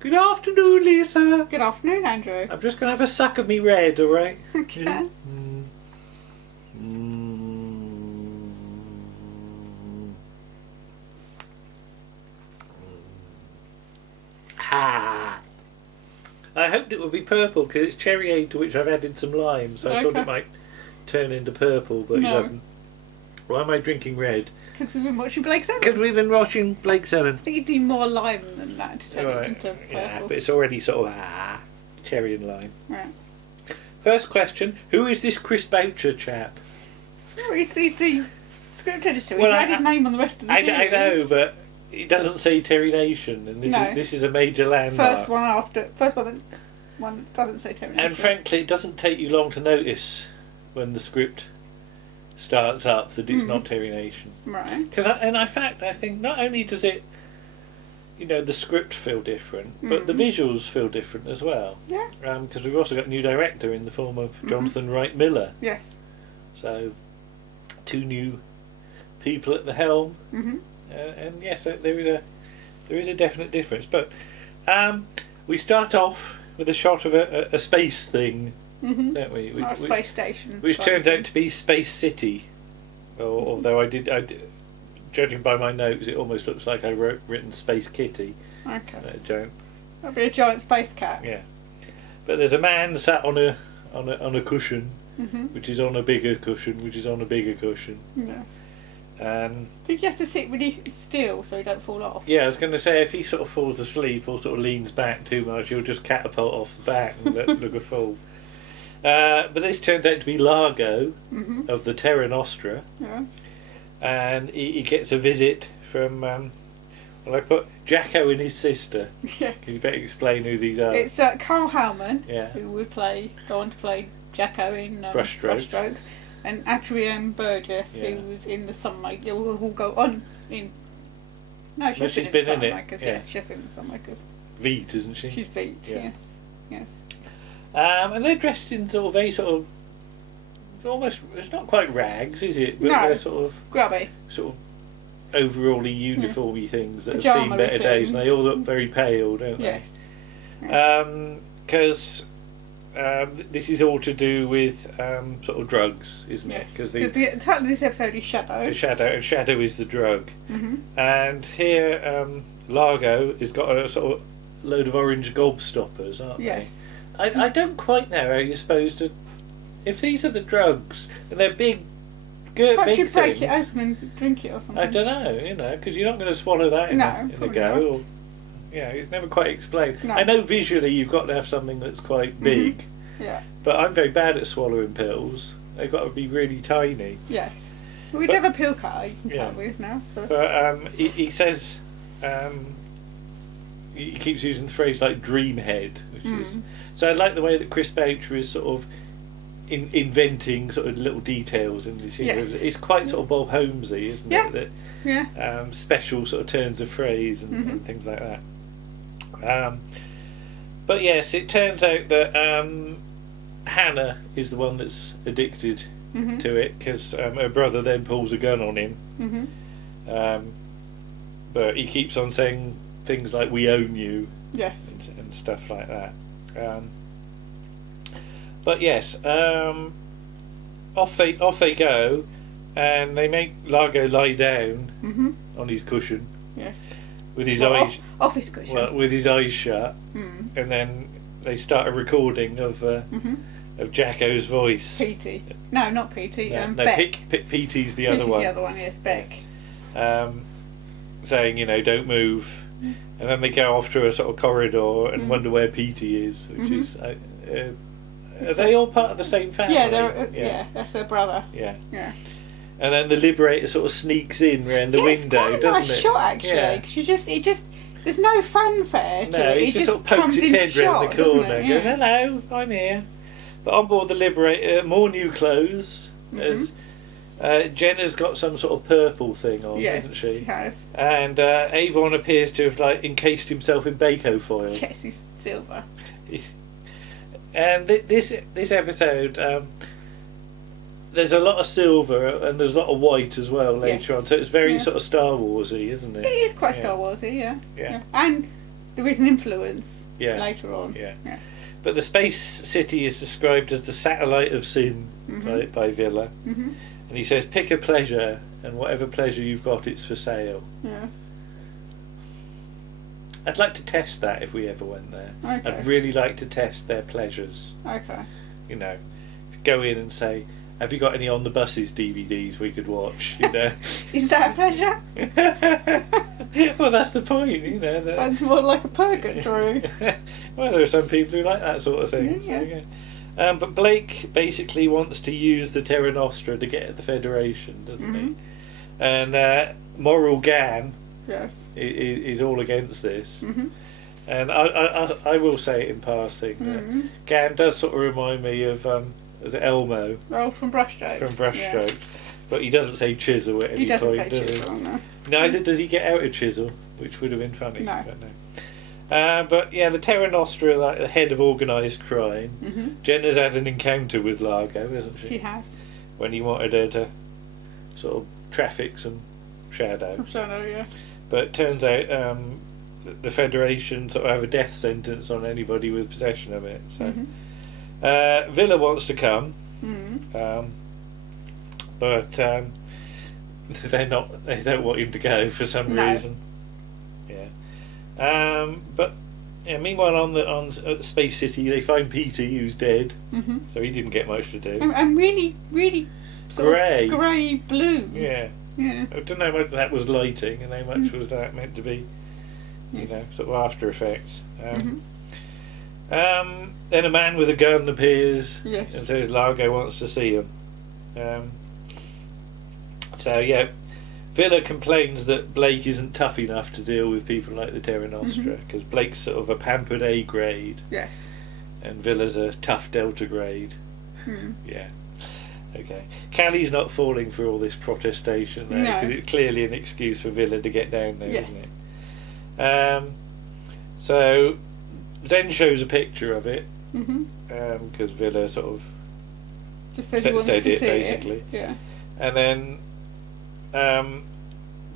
Good afternoon, Lisa. Good afternoon, Andrew. I'm just going to have a suck of me red, alright? Okay. Ha! I hoped it would be purple because it's cherryade to which I've added some lime, so I thought it might turn into purple, but it doesn't. Why am I drinking red? Because we've been watching Blake Seven. Because we've been watching Blake Seven. I think you need more lime than that to turn it into purple. Yeah, but it's already sort of cherry and lime. Right. First question: who is this Chris Boucher chap? Oh, he's the script editor. Well, He's had his name on the rest of the series. I know, but it doesn't say Terry Nation, and this is a major landmark. First one doesn't say Terra Nostra. And frankly, it doesn't take you long to notice when the script starts up that it's not Terry Nation. Right. In fact, I think not only does it, the script feel different, but the visuals feel different as well. Yeah. Because we've also got a new director in the form of Jonathan Wright Miller. Yes. So, 2 new people at the helm. And yes, there is a definite difference. But we start off with a shot of a space thing, don't we? A space station. Which turns out to be Space City. Although I did, judging by my notes, it almost looks like I written Space Kitty. Okay. That'd be a giant space cat. Yeah. But there's a man sat on a cushion, which is on a bigger cushion, which is on a bigger cushion. Yeah. And I think he has to sit really still so he don't fall off. Yeah, I was going to say, if he sort of falls asleep or sort of leans back too much, he'll just catapult off the back and look a fool. But this turns out to be Largo of the Terra Nostra. Yeah. And he gets a visit from, I put Jacko and his sister. Yes. Can you better explain who these are? It's Carl Howman, Yeah. who would go on to play Jacko in Brushstrokes. And Adrienne Burgess, who was in the Sunmakers, will go on in. No, she's been in the Sunmakers. Yes, she's been in the Sunmakers. Veet, isn't she? She's Veet. Yes. And they're dressed in sort of very sort of almost. It's not quite rags, is it? But they're sort of grubby, sort of overally uniformy things that Pajama have seen better days, and they all look very pale, don't they? Yes. Because. This is all to do with sort of drugs, isn't it? Because the title of this episode is Shadow. Shadow is the drug. And here, Largo has got a sort of load of orange gobstoppers, aren't they? I don't quite know how you're supposed to. If these are the drugs and they're big, Perhaps big you break things, it open and drink it or something. I don't know, because you're not going to swallow that in a go. Or, it's never quite explained. No. I know visually you've got to have something that's quite big. Yeah. But I'm very bad at swallowing pills. They've got to be really tiny. Yes. We'd have a pill cutter you can cut with now. But he says, he keeps using the phrase like dream head, which is... So I like the way that Chris Boucher is sort of inventing sort of little details in this. It's quite sort of Bob Holmesy, isn't it? That, special sort of turns of phrase and things like that. But yes, it turns out that Hannah is the one that's addicted to it, because her brother then pulls a gun on him. But he keeps on saying things like "we own you," and stuff like that. But yes, off they go, and they make Largo lie down on his cushion. Yes. With his eyes off his cushion. Well, with his eyes shut, and then they start a recording of Jacko's voice. Petey. No, not Petey. Beck. Petey's the other one. The other one. Yes, Beck. Saying, don't move, and then they go off to a sort of corridor and wonder where Petey is, which is. Are they all part of the same family? Yeah, that's her brother. Yeah. And then the Liberator sort of sneaks in round the window, it's quite a doesn't nice it? shot actually. Because there's no fanfare to it. He just sort of pokes its head round the corner and goes, "Hello, I'm here." But on board the Liberator, more new clothes. Jenna's got some sort of purple thing on, hasn't she? She has. And Avon appears to have encased himself in Bako foil. Yes, he's silver. And this episode, there's a lot of silver and there's a lot of white as well later on. So it's very sort of Star Warsy, isn't it? It is quite Star Warsy, yeah. And there is an influence later on. Yeah. But the space city is described as the satellite of sin by Villa. Mm-hmm. And he says, pick a pleasure, and whatever pleasure you've got, it's for sale. Yes. I'd like to test that if we ever went there. Okay. I'd really like to test their pleasures. Okay. You know, go in and say, have you got any On the Buses DVDs we could watch? You know, is that a pleasure? Well, that's the point. You know, sounds more like a purgatory. Well, there are some people who like that sort of thing. Yeah. So, but Blake basically wants to use the Terra Nostra to get at the Federation, doesn't he? And Moral Gan is all against this. Mm-hmm. And I will say it in passing. Gan does sort of remind me of is it Elmo? Oh, from Brushstrokes. From Brushstrokes. But he doesn't say chisel at any point, does he? No. Neither does he get out a chisel, which would have been funny. No. But no. But yeah, the Terra Nostra, like the head of organised crime. Mm-hmm. Jenna's had an encounter with Largo, hasn't she? She has. When he wanted her to sort of traffic some shadow. Shadow, yeah. But it turns out the Federation sort of have a death sentence on anybody with possession of it. So Villa wants to come, but they don't want him to go for some reason. Yeah. But meanwhile, on Space City, they find Peter, who's dead. Mm-hmm. So he didn't get much to do. And really, really grey blue. Yeah. Yeah. I don't know how much that was lighting, and how much was that meant to be. You know, sort of after effects. Then a man with a gun appears and says Largo wants to see him. So yeah, Villa complains that Blake isn't tough enough to deal with people like the Terra Nostra, because Blake's sort of a pampered A grade. Yes. And Villa's a tough Delta grade. Yeah. Okay. Callie's not falling for all this protestation though, because it's clearly an excuse for Villa to get down there, isn't it? So Zen shows a picture of it, because Villa sort of just said he wants to see basically. It. Yeah. And then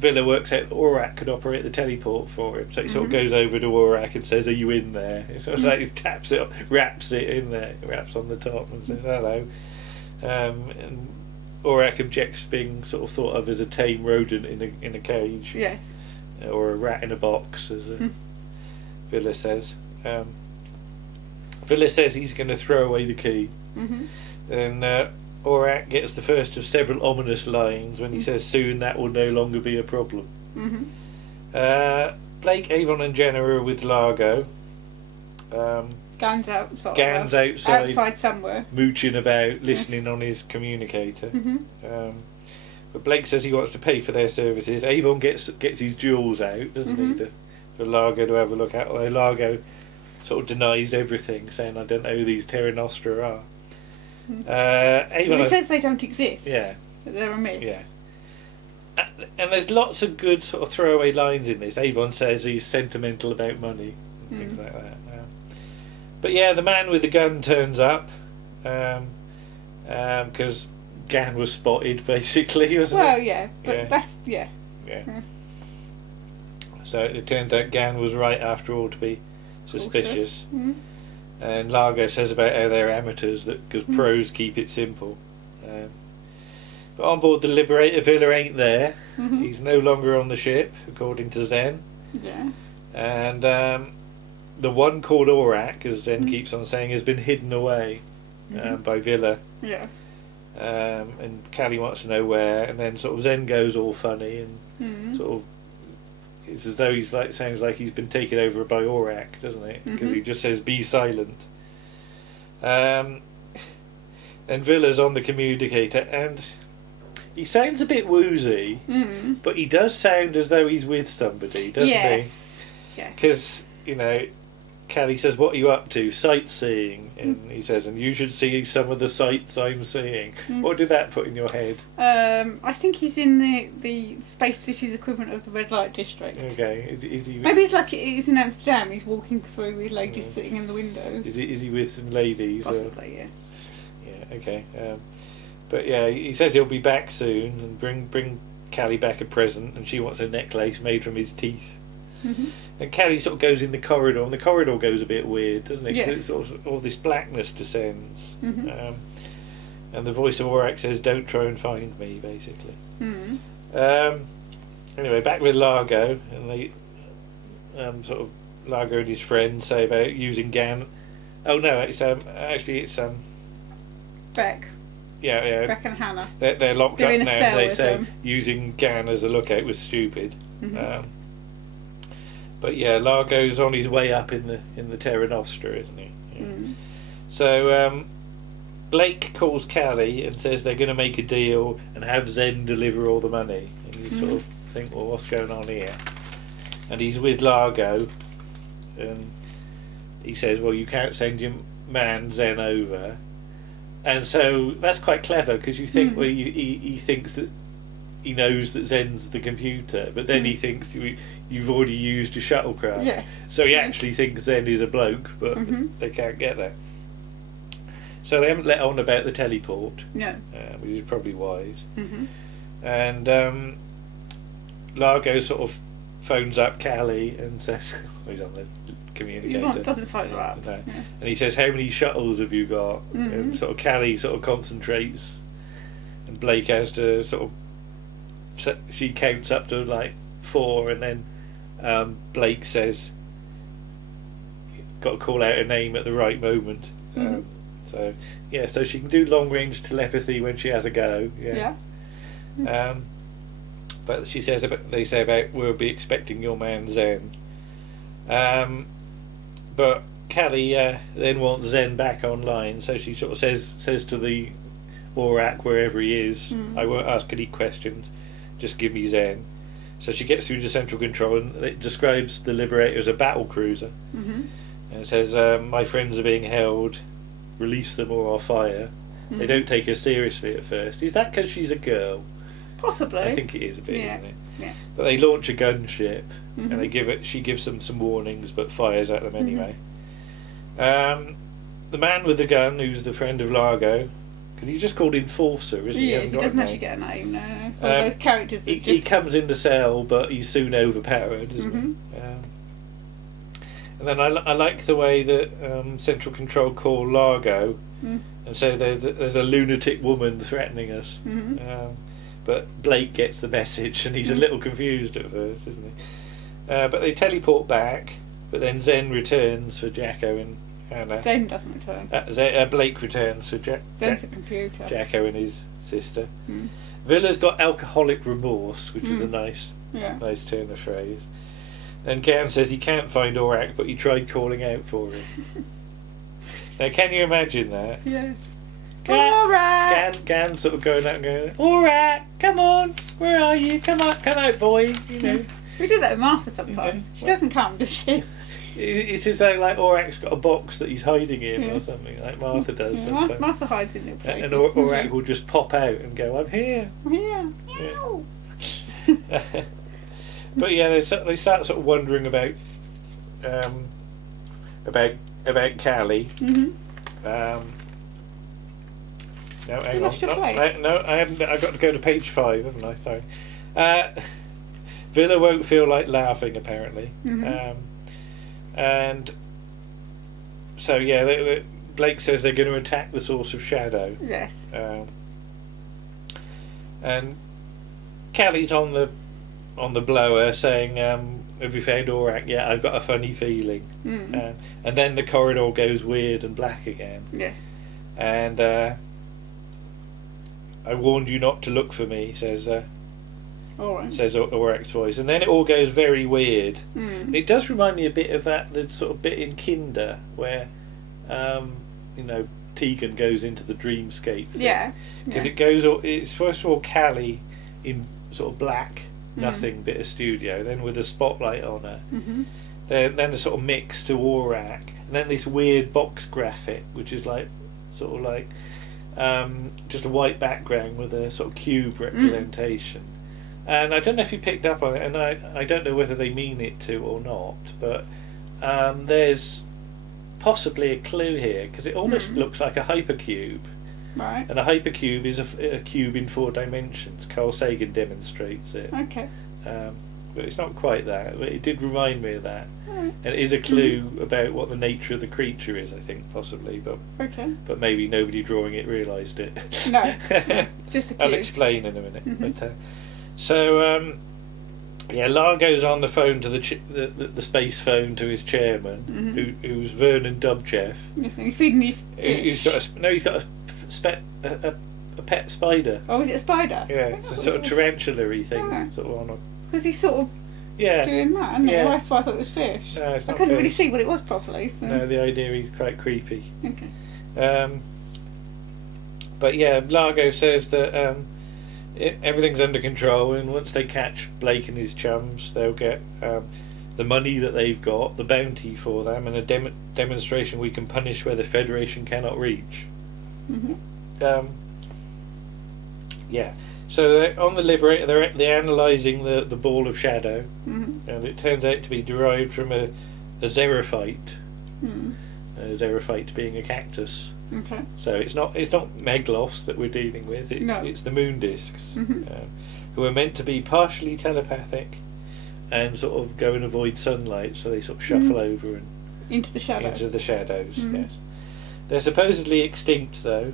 Villa works out that Aurak could operate the teleport for him, so he sort of goes over to Aurak and says, "Are you in there?" It's sort of like he taps it, wraps it in there, wraps on the top, and says, "Hello." And Aurak objects being sort of thought of as a tame rodent in a cage. Yes. Or a rat in a box, as Villa says. Villa says he's going to throw away the key. Then Aurak gets the first of several ominous lines when he says, "Soon that will no longer be a problem." Blake, Avon and Jenna are with Largo. Gan's outside somewhere, mooching about, listening on his communicator. But Blake says he wants to pay for their services. Avon gets his jewels out, doesn't he, for Largo to have a look at. Although Largo sort of denies everything, saying, "I don't know who these Terra Nostra are." Avon he says they don't exist. Yeah, they're a myth. Yeah. And there's lots of good sort of throwaway lines in this. Avon says he's sentimental about money and things like that. But yeah, the man with the gun turns up because Gan was spotted, basically, wasn't it? Well, yeah, but that's Yeah. So it turns out Gan was right after all to be suspicious. And Largo says about how they're amateurs, that because pros keep it simple. But on board the Liberator, Villa ain't there. He's no longer on the ship, according to Zen. Yes. And the one called Aurak, as Zen keeps on saying, has been hidden away by Villa. Yeah. And Callie wants to know where, and then sort of Zen goes all funny and sort of, it's as though he's like, sounds like he's been taken over by Aurak, doesn't it? Because he just says, "Be silent." And Villa's on the communicator, and he sounds a bit woozy, but he does sound as though he's with somebody, doesn't he? Yes. Because, you know, Callie says, "What are you up to?" "Sightseeing." And he says, "And you should see some of the sights I'm seeing." What did that put in your head? I think he's in the Space City's equivalent of the Red Light District. Okay. Is he maybe he's in Amsterdam. He's walking through with ladies sitting in the windows. Is he with some ladies? Possibly, yes. Yeah, okay. But yeah, he says he'll be back soon and bring Callie back a present, and she wants a necklace made from his teeth. And Kelly sort of goes in the corridor, and the corridor goes a bit weird, doesn't it? Because Yes. it's sort of all this blackness descends. Mm-hmm. And the voice of Aurak says, "Don't try and find me," basically. Anyway, back with Largo, and they sort of Largo and his friend say about using GAN. Oh no, it's actually it's Beck. Yeah. Beck and Hannah. They're locked They're up in a now. cell And they with say them. using GAN as a lookout was stupid. But yeah, Largo's on his way up in the Terra Nostra, isn't he? Yeah. So Blake calls Callie and says they're going to make a deal and have Zen deliver all the money. And you sort of think, well, what's going on here? And he's with Largo, and he says, well, you can't send your man Zen over. And so that's quite clever, because you think, well, he thinks that he knows that Zen's the computer, but then he thinks you've already used a shuttlecraft. Yeah. So he actually thinks Zen is a bloke, but they can't get there. So they haven't let on about the teleport. No. Which is probably wise. And Largo sort of phones up Callie and says, he's on the communicator. He doesn't phone her up. No. Yeah. And he says, how many shuttles have you got? And sort of Callie sort of concentrates, and Blake has to sort of, she counts up to like 4, and then Blake says, got to call out her name at the right moment. So she can do long range telepathy when she has a go. But she says they say about, we'll be expecting your man Zen. But Callie then wants Zen back online, so she sort of says to the Aurak, wherever he is, I won't ask any questions, just give me Zen. So she gets through to central control, and it describes the Liberator as a battle cruiser. And it says, my friends are being held, release them or I'll fire. They don't take her seriously at first. Is that because she's a girl? Possibly. I think it is a bit, isn't it? Yeah. But they launch a gunship, and she gives them some warnings, but fires at them anyway. The man with the gun, who's the friend of Largo, because he's just called Enforcer, isn't he? He doesn't actually get a name, no. It's one of those characters that he comes in the cell, but he's soon overpowered, isn't he? And then I like the way that Central Control call Largo and say there's a lunatic woman threatening us. But Blake gets the message, and he's a little confused at first, isn't he? But they teleport back, but then Zen returns for Jacko and Hannah. Zen doesn't return. Blake returns for Zen's a computer. Jacko and his sister. Villa's got alcoholic remorse, which is a nice turn of phrase. And Gan says he can't find Aurak, but he tried calling out for him. Now, can you imagine that? Yes. Aurak! Gan sort of going out and going, Aurak, come on, where are you? Come out, boy. You know. We do that with Martha sometimes. She doesn't come, does she? It's as though like Aurak's got a box that he's hiding in or something, like Martha does. Yeah, Martha hides in little places. And Aurak will just pop out and go, I'm here. I'm here. Yeah. But yeah, they start sort of wondering about Callie. No, hang on. No, I haven't. I've got to go to page 5, haven't I? Sorry. Villa won't feel like laughing, apparently. And so yeah, Blake says they're going to attack the source of shadow. Yes. And Callie's on the blower saying, have you found Aurak? Yeah, I've got a funny feeling. And then the corridor goes weird and black again. Yes. And I warned you not to look for me, says Aurak's voice. And then it all goes very weird. It does remind me a bit of the sort of bit in Kinder where Tegan goes into the dreamscape thing. Yeah. Because it's first of all Callie in sort of black nothing bit of studio, then with a spotlight on her, then a sort of mix to Aurak, and then this weird box graphic which is like sort of like just a white background with a sort of cube representation. And I don't know if you picked up on it, and I don't know whether they mean it to or not, but there's possibly a clue here, because it almost looks like a hypercube. Right. And a hypercube is a cube in 4 dimensions. Carl Sagan demonstrates it. Okay. but it's not quite that. But it did remind me of that, right. And it is a clue about what the nature of the creature is, I think, possibly. But but maybe nobody drawing it realised it. No, just a clue. I'll explain in a minute. But Lar goes on the phone to the space phone to his chairman, who's Vernon Dubchev. He's feeding his fish. He's got a pet spider. Oh, is it a spider? Yeah, it's a sort of tarantula-y thing. Because he's sort of doing that, isn't it? Well, that's why I thought it was fish. No, it's not I couldn't really fish. see what it was properly. So. No, the idea is quite creepy. Okay. But yeah, Largo says that everything's under control, and once they catch Blake and his chums, they'll get the money that they've got, the bounty for them, and a demonstration we can punish where the Federation cannot reach. So they're on the Liberator, they're analysing the ball of shadow, and it turns out to be derived from a xerophyte. A xerophyte being a cactus. Okay. So it's not Meglos that we're dealing with. It's the moon discs, who are meant to be partially telepathic, and sort of go and avoid sunlight. So they sort of shuffle over and into the shadows. Yes. They're supposedly extinct though,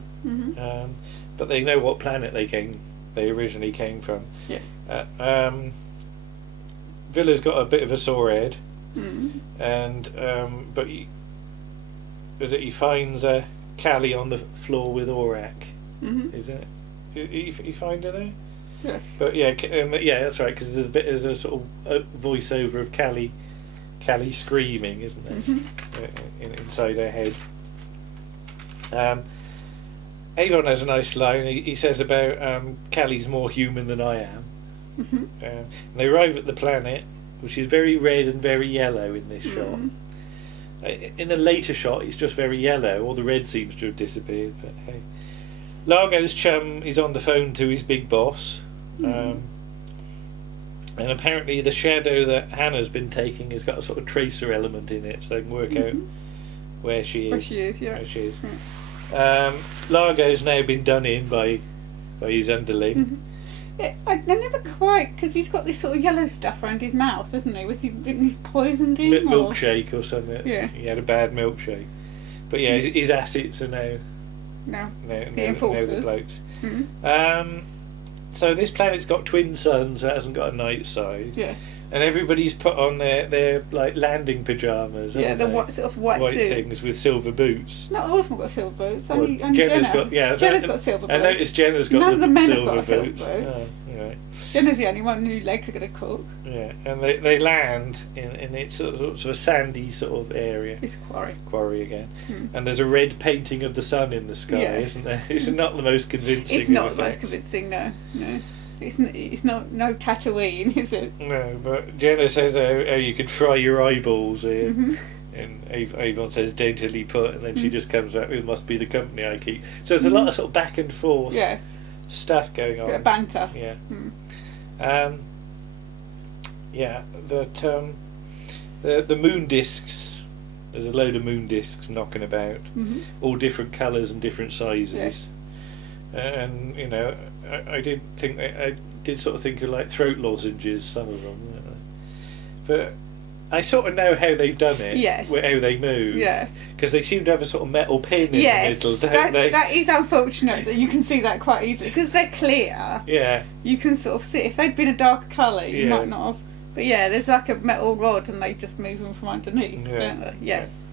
but they know what planet they originally came from. Yeah. Villa's got a bit of a sore head, and but he finds Callie on the floor with Aurak. Isn't it? You find her there? Yes. But yeah, that's right. Because there's a sort of voiceover of Callie screaming, isn't there? Inside her head. Avon has a nice line. He says about Callie's more human than I am. And they arrive at the planet, which is very red and very yellow in this shot. In a later shot, it's just very yellow. All the red seems to have disappeared. But hey, Largo's chum is on the phone to his big boss, and apparently the shadow that Hannah's been taking has got a sort of tracer element in it, so they can work out where she is. Where she is, yeah. Where she is. Largo's now been done in by his underling. I never quite, because he's got this sort of yellow stuff around his mouth, hasn't he? Was he poisoned him? Milkshake or something. Yeah. He had a bad milkshake. But yeah, his assets are now the enforcers. the blokes. So this planet's got twin suns, so it hasn't got a night side. Yes. And everybody's put on their like landing pyjamas. Yeah, the white suits. Things with silver boots. Not all of them got silver boots. Only Jenna's Jenna's got silver boots. I noticed Jenna's got None of the men have got silver silver boots. Oh, right. Jenna's the only one whose legs are going to cook. Yeah, and they land in it's sort of a sandy sort of area. It's quarry again. And there's a red painting of the sun in the sky, isn't there? It's not the most convincing. It's not the most convincing, no. It's not no Tatooine, is it? No, but Jenna says, "Oh, you could fry your eyeballs here," and Avon says, "Daintily put," and then she just comes back with, "It must be the company I keep." So there's a lot of sort of back and forth stuff going on. Bit of banter. Yeah. The moon discs. There's a load of moon discs knocking about, all different colours and different sizes. Yes. And I did sort of think of like throat lozenges, some of them, but I sort of know how they've done it. Yes. How they move. Yeah. Because they seem to have a sort of metal pin in the middle, don't they? That is unfortunate that you can see that quite easily because they're clear. Yeah. You can sort of see if they'd been a darker colour, you might not have. But yeah, there's like a metal rod and they just move them from underneath. Don't they? Yes.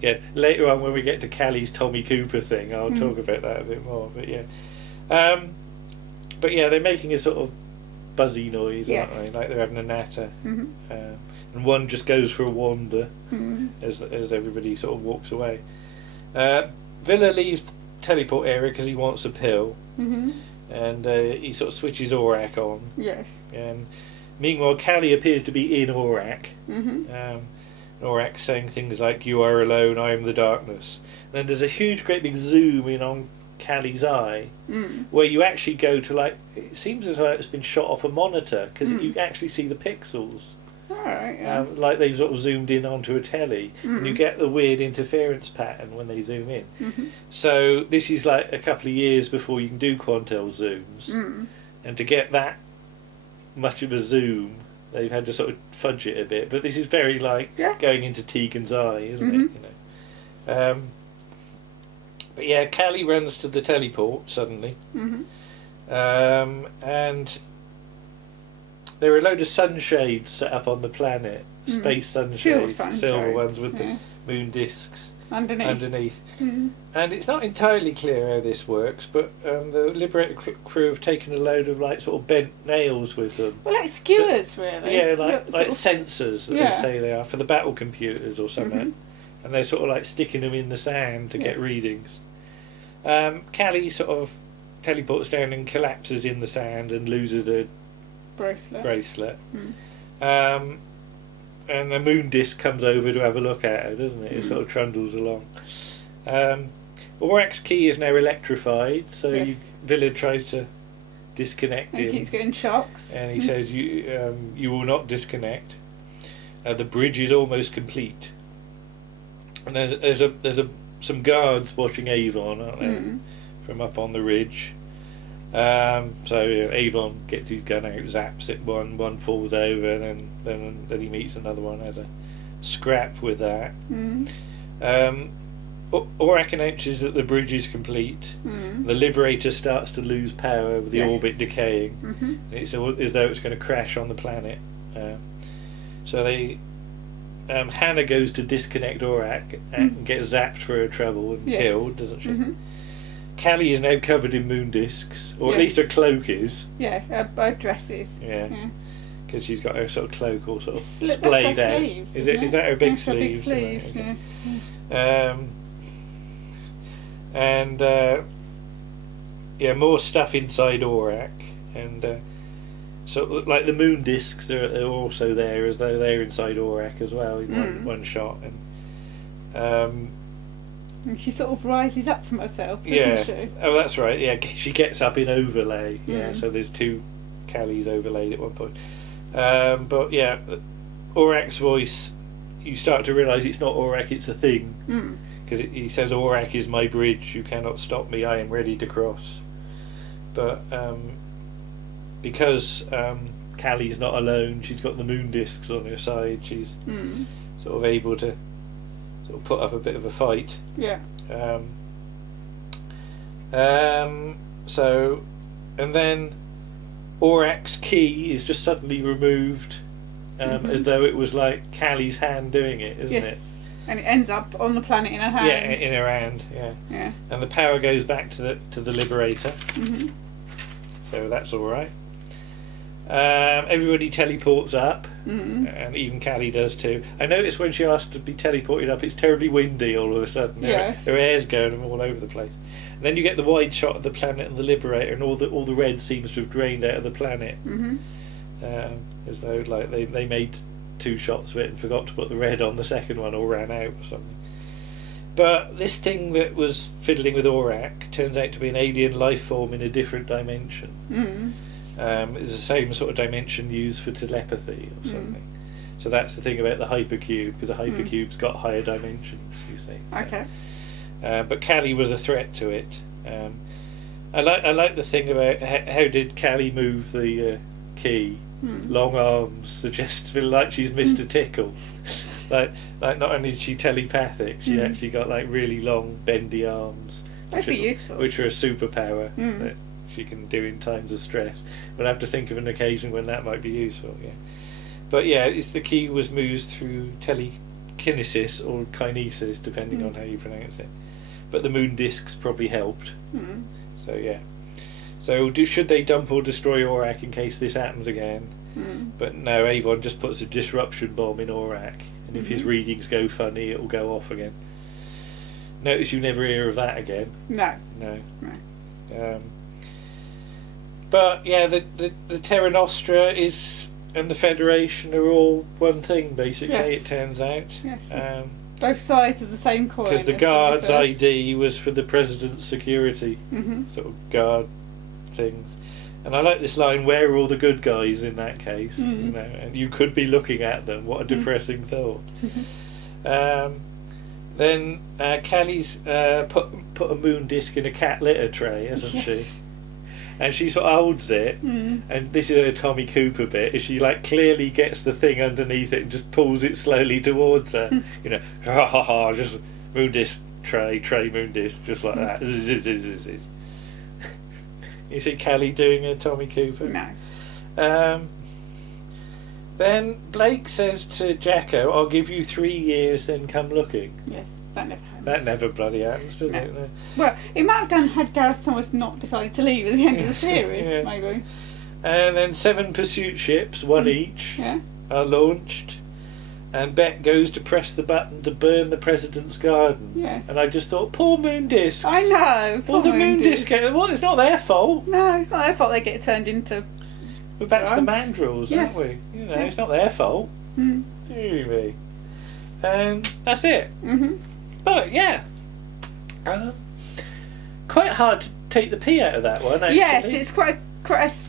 Yeah, later on when we get to Callie's Tommy Cooper thing, I'll talk about that a bit more. But they're making a sort of buzzy noise, aren't they? Like they're having a natter. And one just goes for a wander as everybody sort of walks away. Villa leaves the teleport area because he wants a pill, and he sort of switches Aurak on. Yes. And meanwhile, Callie appears to be in Aurak. Aurak saying things like, "You are alone, I am the darkness." And then there's a huge, great big zoom in on Callie's eye, where you actually go to like, it seems as though it's been shot off a monitor because you actually see the pixels. Alright, like they've sort of zoomed in onto a telly, and you get the weird interference pattern when they zoom in. So this is like a couple of years before you can do Quantel zooms, and to get that much of a zoom, they've had to sort of fudge it a bit. But this is very like going into Tegan's eye, isn't it? You know. But yeah, Callie runs to the teleport suddenly, and there are a load of sunshades set up on the planet, space sunshades, silver ones with the moon discs underneath. And it's not entirely clear how this works, but the Liberator crew have taken a load of like sort of bent nails with them. Well, like skewers, really. Yeah, like sensors that they say they are for the battle computers or something, and they're sort of like sticking them in the sand to get readings. Callie sort of teleports down and collapses in the sand and loses her bracelet. And a moon disc comes over to have a look at her, doesn't it? It sort of trundles along. Aurak's key is now electrified, so Villa tries to disconnect him. He keeps getting shocks. And he says, you will not disconnect. The bridge is almost complete. And there's some guards watching Avon, aren't there? From up on the ridge. So Avon gets his gun out, zaps it, one falls over, and then he meets another one, has a scrap with that. Aurak announces that the bridge is complete. The Liberator starts to lose power with the orbit decaying. It's as though it's going to crash on the planet. So they Hannah goes to disconnect Aurak and gets zapped for her trouble and killed, doesn't she? Callie is now covered in moon discs, or at least her cloak is. Yeah, her dress is. Yeah, because she's got her sort of cloak all sort of splayed out. Sleeves, is that her big sleeves? Her big sleeves, more stuff inside Aurak, and so like the moon discs are also there, as though they're inside Aurak as well in one shot, and she sort of rises up from herself, doesn't she? Oh, that's right. Yeah, she gets up in overlay. Yeah, so there's two Callies overlaid at one point. But yeah, Aurak's voice, you start to realise it's not Aurak, it's a thing. Because he says, Aurak is my bridge, you cannot stop me, I am ready to cross. But because Callie's not alone, she's got the moon discs on her side, she's sort of able to sort of put up a bit of a fight. Yeah. So, and then Aurak's key is just suddenly removed, as though it was like Callie's hand doing it, isn't it? And it ends up on the planet in her hand. Yeah, in her hand. Yeah. And the power goes back to the Liberator. So that's all right. Everybody teleports up, and even Callie does too. I noticed when she asked to be teleported up, it's terribly windy all of a sudden. Her air's going all over the place. And then you get the wide shot of the planet and the Liberator, and all the red seems to have drained out of the planet, as though like they made 2 shots of it and forgot to put the red on the second one, or ran out or something. But this thing that was fiddling with Aurak turns out to be an alien life form in a different dimension. It's the same sort of dimension used for telepathy or something. So that's the thing about the hypercube, because the hypercube's got higher dimensions, you see. So. Okay. But Callie was a threat to it. I like the thing about how did Callie move the key. Long arms suggests like she's missed a tickle. like not only is she telepathic, she actually got like really long bendy arms. That'd be useful. Which are a superpower that she can do in times of stress. We'll have to think of an occasion when that might be useful. Yeah, but yeah, it's the key was moved through telekinesis or kinesis, depending on how you pronounce it. But the moon discs probably helped. So yeah. So should they dump or destroy Aurak in case this happens again? But no, Avon just puts a disruption bomb in Aurak, and if his readings go funny, it'll go off again. Notice you never hear of that again. No. But yeah, the Terra Nostra and the Federation are all one thing, basically. It turns out. Yes. Both sides of the same coin. Because the guard's ID was for the president's security, sort of guard things. And I like this line, where are all the good guys in that case? You know, and you could be looking at them. What a depressing thought. Then Callie's put a moon disc in a cat litter tray, hasn't she? and she sort of holds it, and this is her Tommy Cooper bit, is she like clearly gets the thing underneath it and just pulls it slowly towards her. You know, ha ha ha, just moon disc tray moon disc, just like that. You see Callie doing a Tommy Cooper? No. Then Blake says to Jacko, "I'll give you 3 years, then come looking." Yes, that never happens. That never bloody happens, does it? No. Well, it might have done had Gareth Thomas not decided to leave at the end of the series, maybe. And then 7 pursuit ships, one each, are launched. And Beck goes to press the button to burn the president's garden. Yes. And I just thought, poor moon discs. I know. Poor the moon disc. Well, it's not their fault. No, it's not their fault they get turned into... We're back to the mandrills, aren't we? You know, it's not their fault. Deary me. And that's it. But, yeah. Quite hard to take the pee out of that one, actually. Yes, it's quite a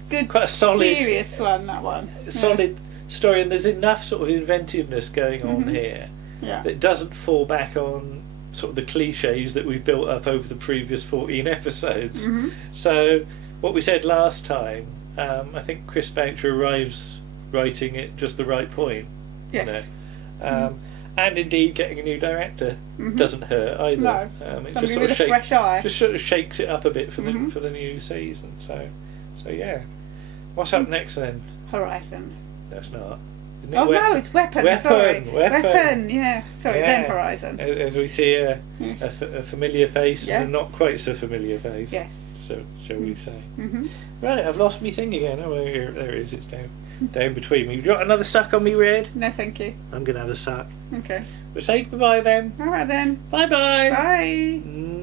good, quite a solid, serious one, that one. Solid story, and there's enough sort of inventiveness going on here that doesn't fall back on sort of the cliches that we've built up over the previous 14 episodes. So what we said last time, I think Chris Boucher arrives writing it just the right point. Yes. You know? And indeed getting a new director doesn't hurt either. No, it just sort of fresh eye. Just sort of shakes it up a bit for the new season. So yeah. What's up next then? Horizon. No, it's not. Isn't it no, it's Weapon. Sorry, Weapon. Yes, sorry. Then Horizon. As we see a familiar face and a not quite so familiar face. Yes. So shall we say? Right, I've lost me thing again. Oh, there it is. It's down between me. You got another suck on me, Red? No, thank you. I'm gonna have a suck. Okay. We'll say goodbye then. All right then. Bye bye. Bye.